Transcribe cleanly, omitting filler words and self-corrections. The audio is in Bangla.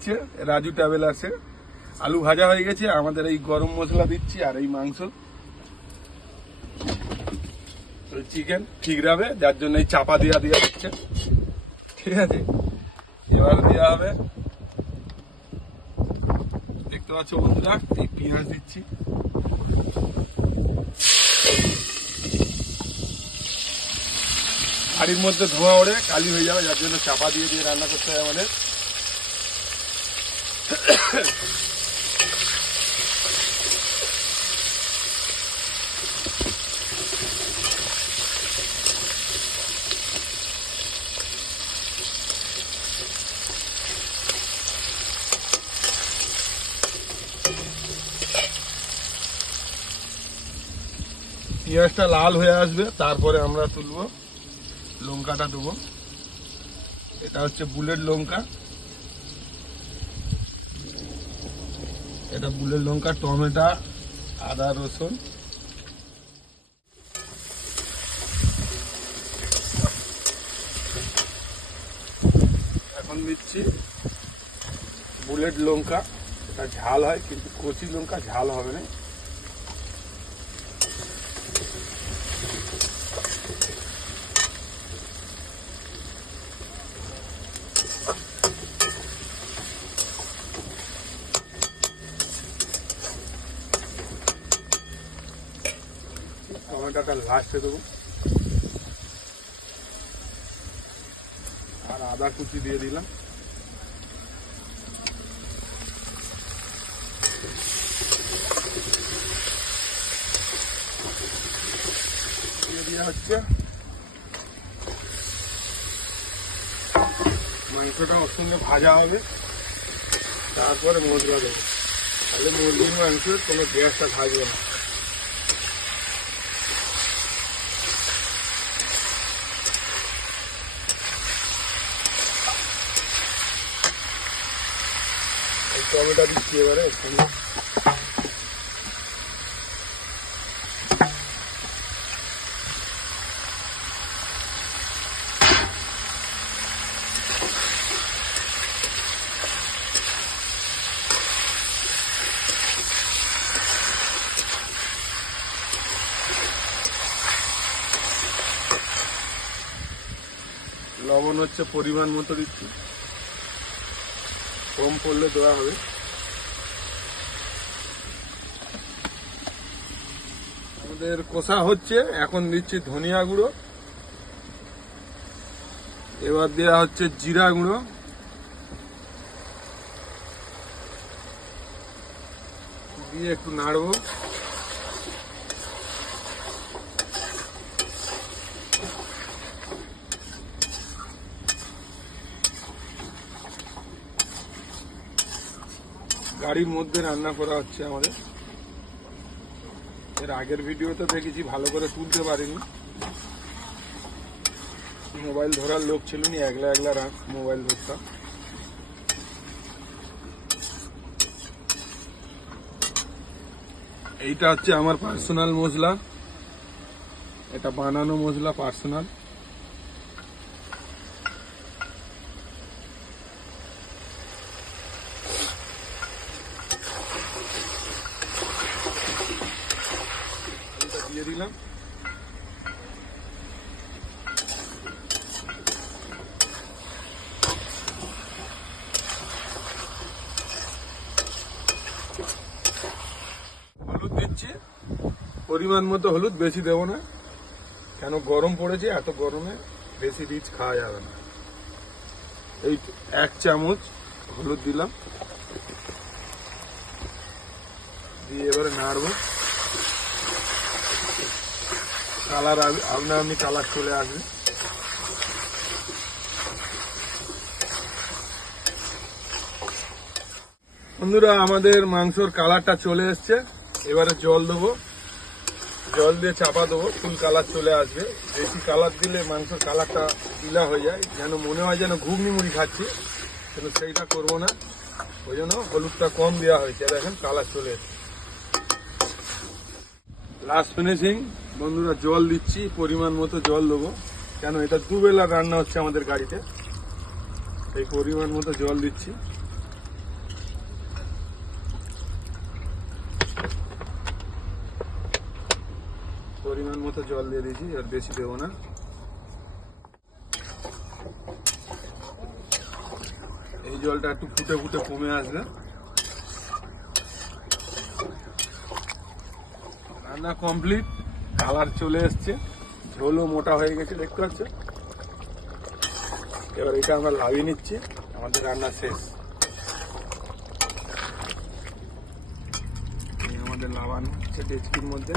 দিচ্ছে রাজু ট্রাভেলার্সে। আলু ভাজা হয়ে গেছে, আমাদের এই গরম মশলা দিচ্ছি আর এই মাংস চিকেন ঠিক রাবে, যার জন্য এই চাপা দেওয়া দিচ্ছে। ঠিক আছে, এবার দেওয়া হবে, দেখতে পাচ্ছ বন্ধুরা, এই পেঁয়াজ দিচ্ছি। হাড়ির মধ্যে ধোঁয়া ওড়ে কালি হয়ে যাবে, যার জন্য চাপা দিয়ে দিয়ে রান্না করতে হয় আমাদের। পেঁয়াজটা লাল হয়ে আসবে, তারপরে আমরা তুলবো, লঙ্কাটা দেবো। এটা হচ্ছে বুলেট লঙ্কা, এটা বুলেট লঙ্কা, টমেটো, আদা রসুন। এখন দিচ্ছি বুলেট লঙ্কা, এটা ঝাল হয় কিন্তু কচি লঙ্কা ঝাল হবে না। টমেটোটা লাস্টে দেবো, আর আদা কুচি দিয়ে দিলাম। দিয়ে দেওয়া হচ্ছে মাংসটা ওর সঙ্গে ভাজা হবে, তারপরে মশলা দেবো, তাহলে মুরগির মাংসের কোনো গ্যাসটা থাকবে না। টমেটো দিচ্ছি এবারে ওখানে, লবণ হচ্ছে পরিমাণ মতো দিচ্ছি, কম পড়লে দেওয়া হবে। আমাদের কষা হচ্ছে, এখন দিচ্ছি ধনিয়া গুঁড়ো, এবার দেওয়া হচ্ছে জিরা গুঁড়ো, দিয়ে একটু নাড়বো। গাড়ির মধ্যে রান্না করা হচ্ছে আমাদের। এর আগের ভিডিওতে দেখেছি, ভালো করে তুলতে পারিনি, মোবাইল ধরার লোক ছিল না, একলা একলা মোবাইল ধরতাম। এইটা হচ্ছে আমার পার্সোনাল মশলা, এটা বানানো মশলা পার্সোনাল। দিয়ে দিলাম, হলুদ দিচ্ছি পরিমাণ মতো, হলুদ বেশি দেবো না, কেন গরম পড়েছে, এত গরমে বেশি রিচ খাওয়া যাবে না। এই 1 চামচ হলুদ দিলাম, দিয়ে এবারে নাড়বো। কালার আপনি কালার চলে আসবে। বন্ধুরা, আমাদের মাংসর কালারটা চলে এসছে, এবারে জল দেবো, জল দিয়ে চাপা দেবো, ফুল কালার চলে আসবে। বেশি কালার দিলে মাংসের কালারটা পিলা হয়ে যায়, যেন মনে হয় যেন ঘুগনি মুড়ি খাচ্ছি, কিন্তু সেইটা করবো না, ওই জন্য হলুদটা কম দেওয়া হয়েছে। দেখেন কালার চলে এসছে। লাস্ট ফিনিশিং বন্ধুরা, জল দিচ্ছি, পরিমাণ মতো জল দেবো, কেন এটা দুবেলা রান্না হচ্ছে আমাদের গাড়িতে, এই পরিমাণ মতো জল দিচ্ছি। পরিমাণ মতো জল দিয়ে দিয়েছি, আর বেশি দেবো না। এই জলটা একটু ফুটে ফুটে কমে আসবে। রান্না কমপ্লিট, কালার চলে এসছে, ঝোলও মোটা হয়ে গেছে দেখতে পাচ্ছ। এবার এটা আমরা লাভিয়ে নিচ্ছি, আমাদের রান্না শেষ। আমাদের লাভানো হচ্ছে ডেচকির মধ্যে।